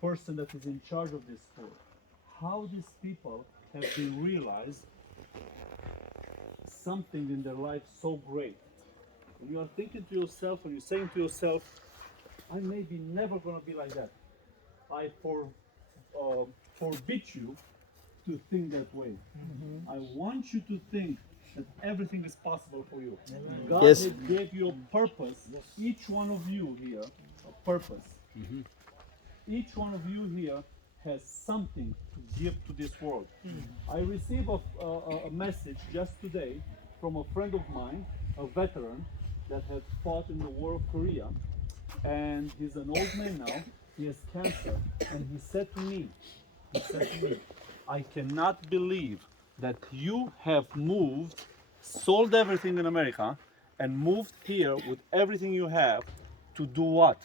person that is in charge of this school, how these people have been realized something in their life so great. And you are thinking to yourself, and you're saying to yourself, I may be never gonna be like that. I forbid you to think that way. I want you to think that everything is possible for you. God Yes. has gave you a purpose. Each one of you here, a purpose. Each one of you here has something to give to this world. I received a message just today from a friend of mine, a veteran that had fought in the war of Korea, and he's an old man now. He has cancer, and he said to me, I cannot believe that you have moved, sold everything in America, and moved here with everything you have to do what?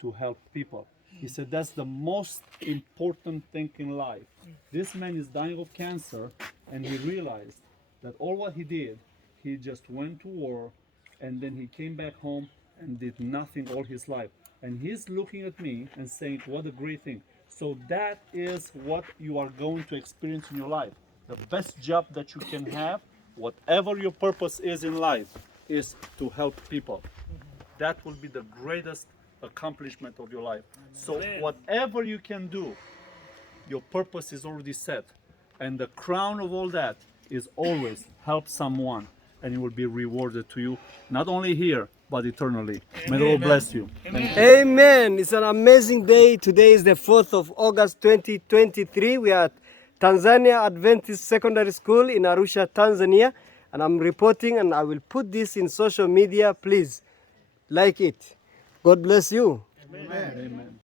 To help people. He said that's the most important thing in life. This man is dying of cancer, and he realized that all what he did, he just went to war, and then he came back home and did nothing all his life. And he's looking at me and saying, what a great thing. So that is what you are going to experience in your life. The best job that you can have, whatever your purpose is in life, is to help people. That will be the greatest accomplishment of your life. So whatever you can do, your purpose is already set. And the crown of all that is always help someone, and it will be rewarded to you, not only here, but eternally. May the Lord bless you. Thank you. Amen. It's an amazing day. Today is the 4th of August 2023. We are at Tanzania Adventist Secondary School in Arusha, Tanzania. And I'm reporting, and I will put this in social media. Please like it. God bless you. Amen.